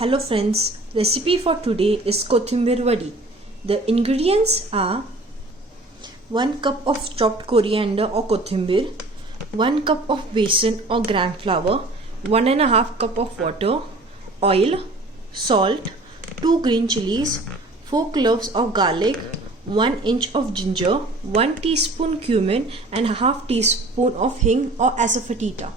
Hello friends, recipe for today is Kothimir Vadi. The ingredients are 1 cup of chopped coriander or kothimir, 1 cup of besan or gram flour, 1.5 cup of water, oil, salt, 2 green chilies, 4 cloves of garlic, 1 inch of ginger, 1 teaspoon cumin and half teaspoon of hing or asafoetida.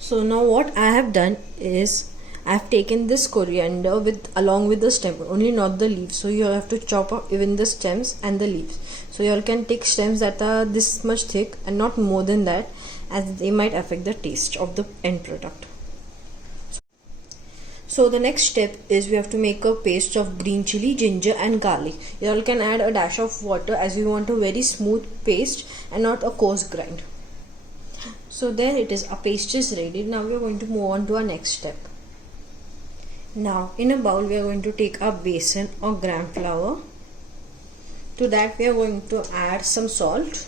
So now what I have done is I have taken this coriander along with the stem, only not the leaves. So you have to chop up even the stems and the leaves. So you all can take stems that are this much thick and not more than that, as they might affect the taste of the end product. So the next step is we have to make a paste of green chili, ginger and garlic. You all can add a dash of water as we want a very smooth paste and not a coarse grind. So there it is, our paste is ready. Now we are going to move on to our next step. Now in a bowl we are going to take our besan or gram flour. To that we are going to add some salt.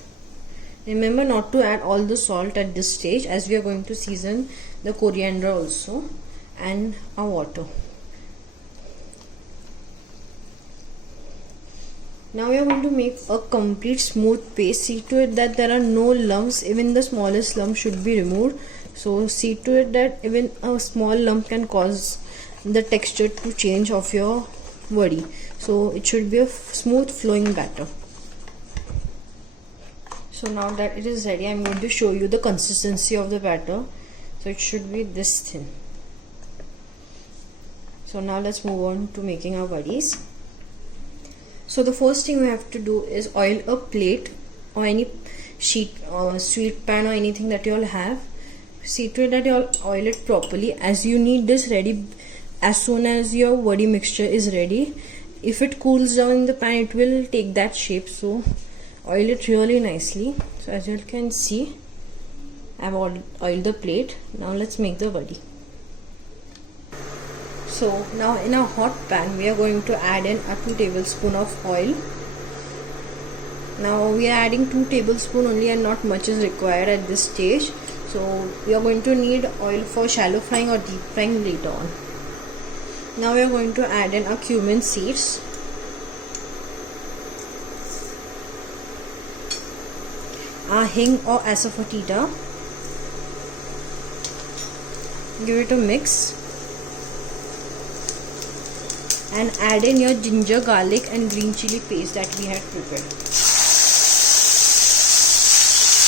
Remember not to add all the salt at this stage, as we are going to season the coriander also, and our water. Now we are going to make a complete smooth paste. See to it that there are no lumps, even the smallest lump should be removed. So see to it that even a small lump can cause the texture to change of your vadi. So it should be a smooth flowing batter. So now that it is ready, I am going to show you the consistency of the batter. So it should be this thin. So now let's move on to making our vadis. So the first thing we have to do is oil a plate or any sheet or sweet pan or anything that you all have. See to it that you all oil it properly, as you need this ready as soon as your vadi mixture is ready. If it cools down in the pan, it will take that shape. So oil it really nicely. So as you all can see, I have oiled the plate. Now let's make the vadi. So now in a hot pan we are going to add in a 2 tablespoons of oil. Now we are adding 2 tablespoons only and not much is required at this stage. So we are going to need oil for shallow frying or deep frying later on. Now we are going to add in our cumin seeds. Our hing or asafoetida. Give it a mix. And add in your ginger, garlic and green chili paste that we had prepared.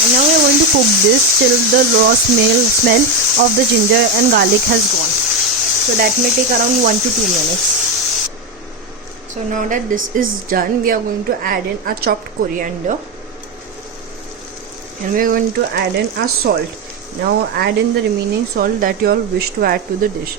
And now we are going to cook this till the raw smell of the ginger and garlic has gone. So that may take around 1 to 2 minutes. So now that this is done, we are going to add in our chopped coriander. And we are going to add in our salt. Now add in the remaining salt that you all wish to add to the dish.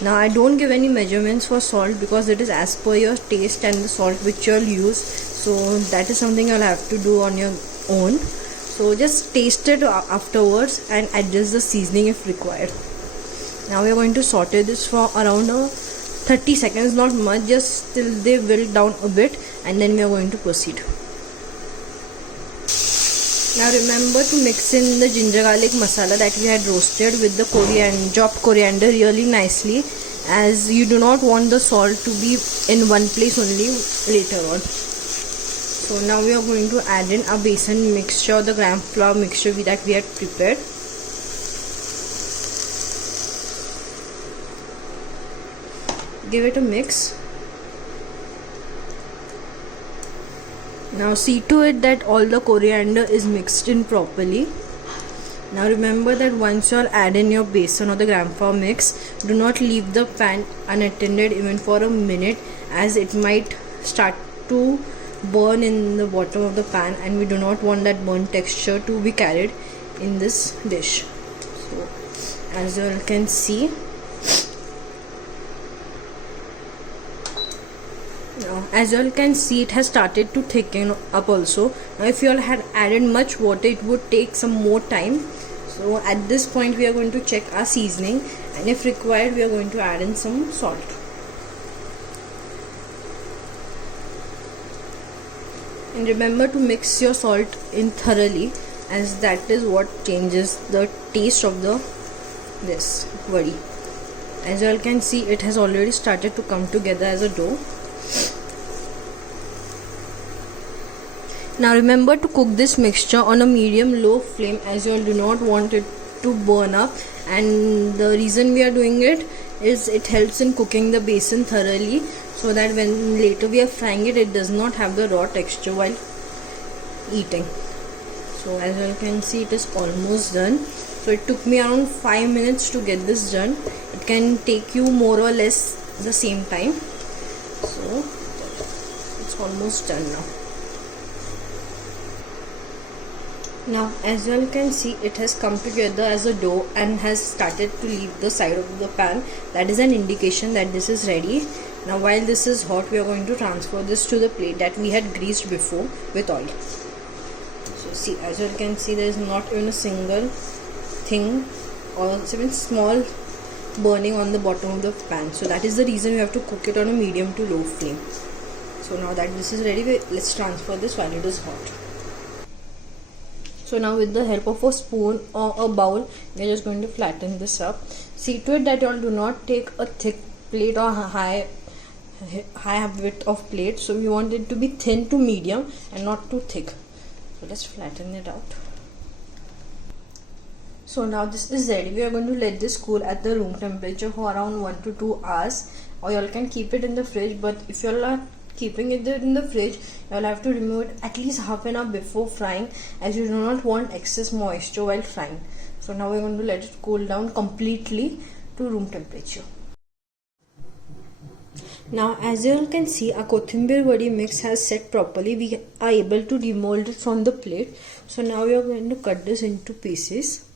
Now I don't give any measurements for salt because it is as per your taste and the salt which you all use. So that is something you'll have to do on your own. So just taste it afterwards and adjust the seasoning if required. Now we are going to saute this for around 30 seconds, not much, just till they wilt down a bit, and then we are going to proceed. Now remember to mix in the ginger garlic masala that we had roasted with the chopped coriander really nicely, as you do not want the salt to be in one place only later on. So now we are going to add in our besan mixture, the gram flour mixture that we had prepared. Give it a mix. Now see to it that all the coriander is mixed in properly. Now remember that once you all add in your besan or the gram flour mix, do not leave the pan unattended even for a minute, as it might start to burn in the bottom of the pan, and we do not want that burnt texture to be carried in this dish. So as you all can see, as you all can see, it has started to thicken up also. Now if you all had added much water, it would take some more time. So at this point we are going to check our seasoning, and if required we are going to add in some salt. And remember to mix your salt in thoroughly, as that is what changes the taste of this vadi. As you all can see, it has already started to come together as a dough. Now remember to cook this mixture on a medium low flame, as you all do not want it to burn up, and the reason we are doing it is it helps in cooking the besan thoroughly, so that when later we are frying it, it does not have the raw texture while eating. So as you all can see, it is almost done. So it took me around 5 minutes to get this done. It can take you more or less the same time. So it's almost done now. Now as you all can see, it has come together as a dough and has started to leave the side of the pan. That is an indication that this is ready. Now while this is hot, we are going to transfer this to the plate that we had greased before with oil. So see, as you all can see, there is not even a single thing or even small burning on the bottom of the pan. So that is the reason we have to cook it on a medium to low flame. So now that this is ready, let's transfer this while it is hot. So now with the help of a spoon or a bowl, we are just going to flatten this up. See to it that you all do not take a thick plate or high width of plate. So we want it to be thin to medium and not too thick. So let's flatten it out. So now this is ready. We are going to let this cool at the room temperature for around 1 to 2 hours, or you all can keep it in the fridge. But if you all are keeping it in the fridge, you will have to remove it at least half an hour before frying, as you do not want excess moisture while frying. So now we're going to let it cool down completely to room temperature. Now as you all can see, our Kothambir vadi mix has set properly. We are able to demold it from the plate. So now we are going to cut this into pieces.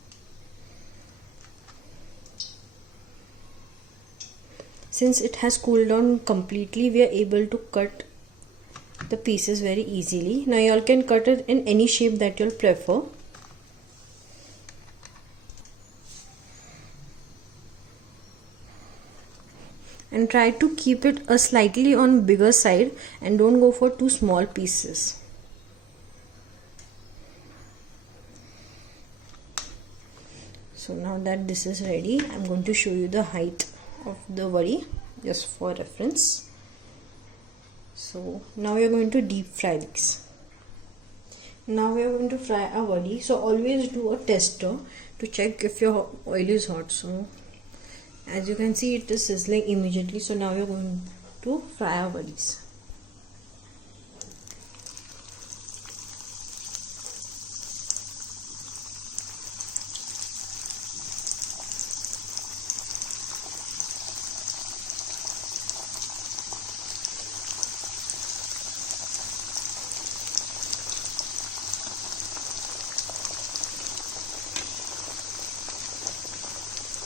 Since it has cooled down completely, we are able to cut the pieces very easily. Now you all can cut it in any shape that you all prefer. And try to keep it a slightly on bigger side and don't go for too small pieces. So now that this is ready, I'm going to show you the height of the vadi just for reference. So now we are going to deep fry these. Now we are going to fry our vadi. So always do a tester to check if your oil is hot. So as you can see, it is sizzling immediately. So now we are going to fry our vadis.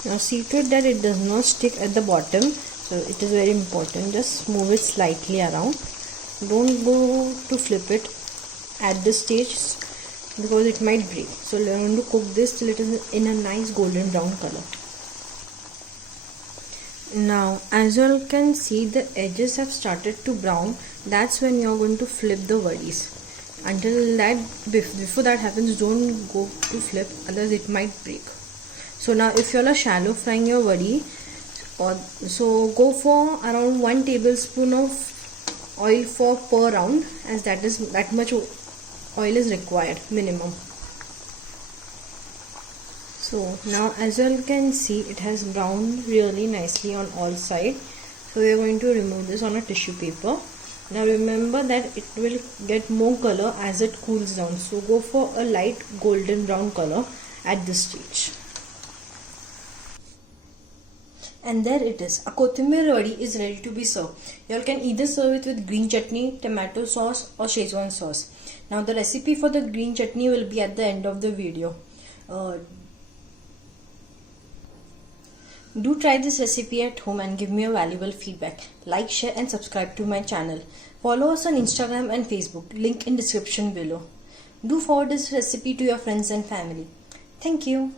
Now see to it that it does not stick at the bottom. So it is very important. Just move it slightly around. Don't go to flip it at this stage because it might break. So we are going to cook this till it is in a nice golden brown color. Now as you all can see, the edges have started to brown. That's when you are going to flip the vadis. Until that, before that happens, don't go to flip, otherwise it might break. So now if you all are shallow frying your vadi, so go for around 1 tablespoon of oil per round, as that much oil is required minimum. So now as you all can see, it has browned really nicely on all sides. So we are going to remove this on a tissue paper. Now remember that it will get more color as it cools down. So go for a light golden brown color at this stage. And there it is. A Kothambir vadi is ready to be served. You all can either serve it with green chutney, tomato sauce or Szechuan sauce. Now the recipe for the green chutney will be at the end of the video. Do try this recipe at home and give me a valuable feedback. Like, share and subscribe to my channel. Follow us on Instagram and Facebook. Link in description below. Do forward this recipe to your friends and family. Thank you.